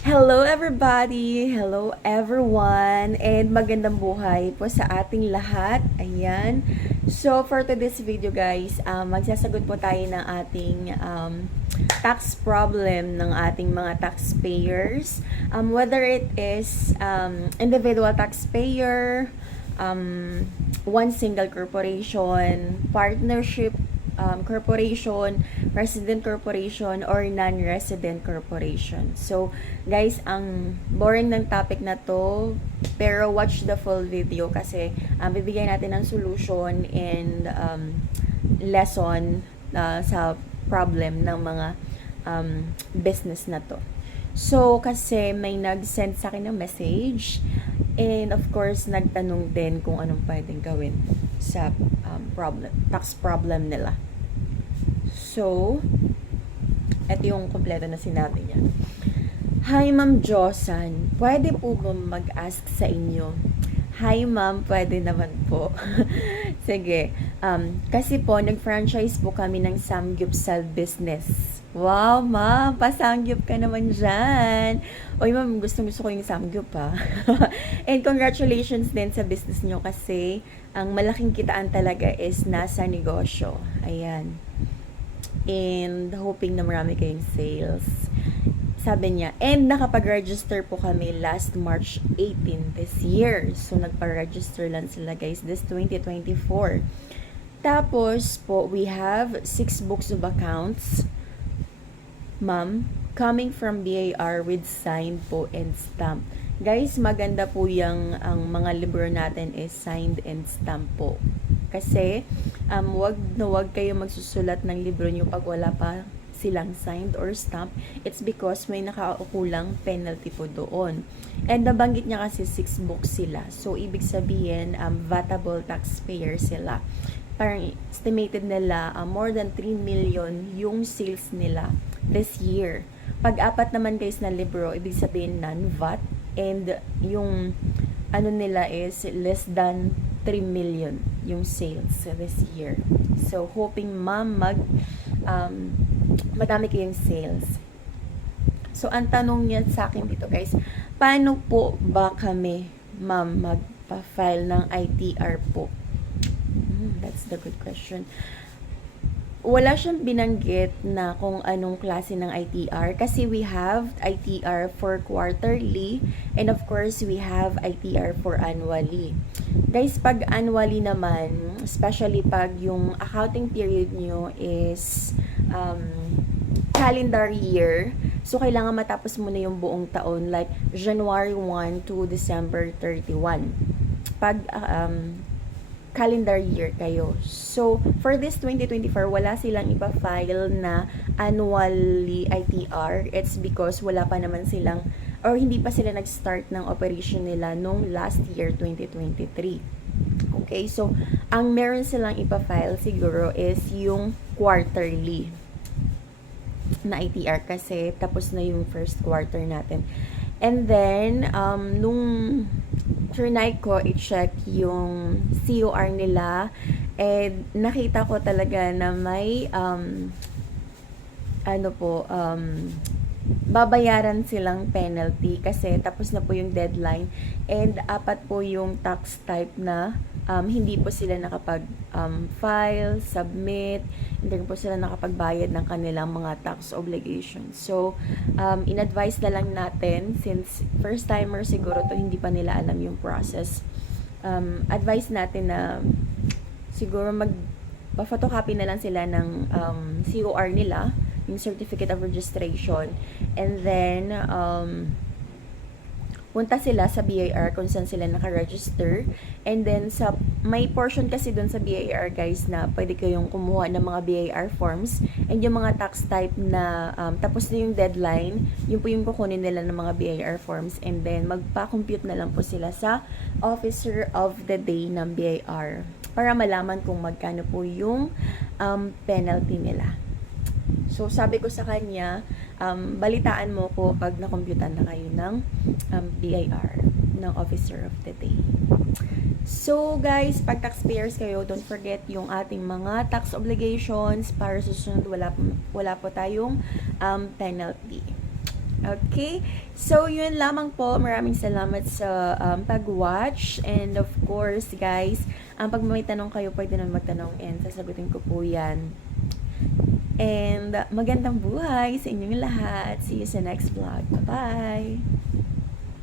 Hello everybody! Hello everyone! And magandang buhay po sa ating lahat. Ayan. So for today's video guys, magsasagot po tayo ng ating tax problem ng ating mga taxpayers. Whether it is individual taxpayer, one single corporation, partnership corporation, resident corporation, or non-resident corporation. So, guys, ang boring ng topic na to, pero watch the full video kasi bibigyan natin ng solution and lesson sa problem ng mga business na to. So, kasi may nag-send sa akin ng message and of course, nagtanong din kung anong pwedeng gawin sa tax problem nila. So, ito yung kompleto na sinabi niya. Hi, Ma'am Josan. Pwede po ba mag-ask sa inyo? Hi, Ma'am. Pwede naman po. Sige. Kasi po, nag-franchise po kami ng Samgyupsal business. Wow, Ma'am. Pasamgyup ka naman dyan. Oy, Ma'am. Gusto ko yung Samgyup, ha. And congratulations din sa business nyo kasi ang malaking kitaan talaga is nasa negosyo. Ayan. And hoping na marami kayong sales. Sabi niya, and nakapag-register po kami last March 18 this year. So, nagpa-register lang sila guys this 2024. Tapos po, we have 6 books of accounts, ma'am, coming from BAR with signed po and stamp. Guys, maganda po yung ang mga libro natin is signed and stamp po. Kasi, wag kayo magsusulat ng libro nyo pag wala pa silang signed or stamp. It's because may nakaukulang penalty po doon. And nabanggit niya kasi 6 books sila. So, ibig sabihin, vatable taxpayer sila. Parang estimated nila more than 3 million yung sales nila this year. Pag apat naman guys na libro, ibig sabihin non-VAT. And yung ano nila is less than 3 million yung sales this year. So, hoping ma'am madami kayong sales. So, ang tanong niya sa akin dito guys, paano po ba kami ma'am magpa-file ng ITR po? That's the good question. Wala siyang binanggit na kung anong klase ng ITR kasi we have ITR for quarterly and of course we have ITR for annually. Guys, pag annually naman, especially pag yung accounting period nyo is calendar year, so kailangan matapos mo na yung buong taon like January 1 to December 31. Pag calendar year kayo. So, for this 2024, wala silang ipa-file na annually ITR. It's because wala pa naman silang, or hindi pa sila nag-start ng operation nila nung last year, 2023. Okay, so, ang meron silang ipa-file siguro is yung quarterly na ITR kasi tapos na yung first quarter natin. And then, nung trinay ko i-check yung COR nila, and nakita ko talaga na may, babayaran silang penalty kasi tapos na po yung deadline and 4 po yung tax type na hindi po sila nakapag-file, submit, hindi po sila nakapagbayad ng kanilang mga tax obligations. So, in-advise na lang natin, since first-timer siguro to hindi pa nila alam yung process, advice natin na siguro pa-photocopy na lang sila ng COR nila, yung Certificate of Registration, and then, punta sila sa BAR kung saan sila naka-register. And then, may portion kasi dun sa BAR, guys, na pwede kayong kumuha ng mga BAR forms. And yung mga tax type na tapos na yung deadline, yun po yung kukunin nila ng mga BAR forms. And then, magpa-compute na lang po sila sa Officer of the Day ng BAR para malaman kung magkano po yung penalty nila. So, sabi ko sa kanya, balitaan mo ko pag nakomputan na kayo ng BIR, ng Officer of the Day. So, guys, pag taxpayers kayo, don't forget yung ating mga tax obligations para susunod wala po tayong penalty. Okay? So, yun lamang po. Maraming salamat sa pag-watch. And of course, guys, pag may tanong kayo, pwede naman magtanong and sasagutin ko po yan. And magandang buhay sa inyong lahat. See you sa next vlog. Bye-bye!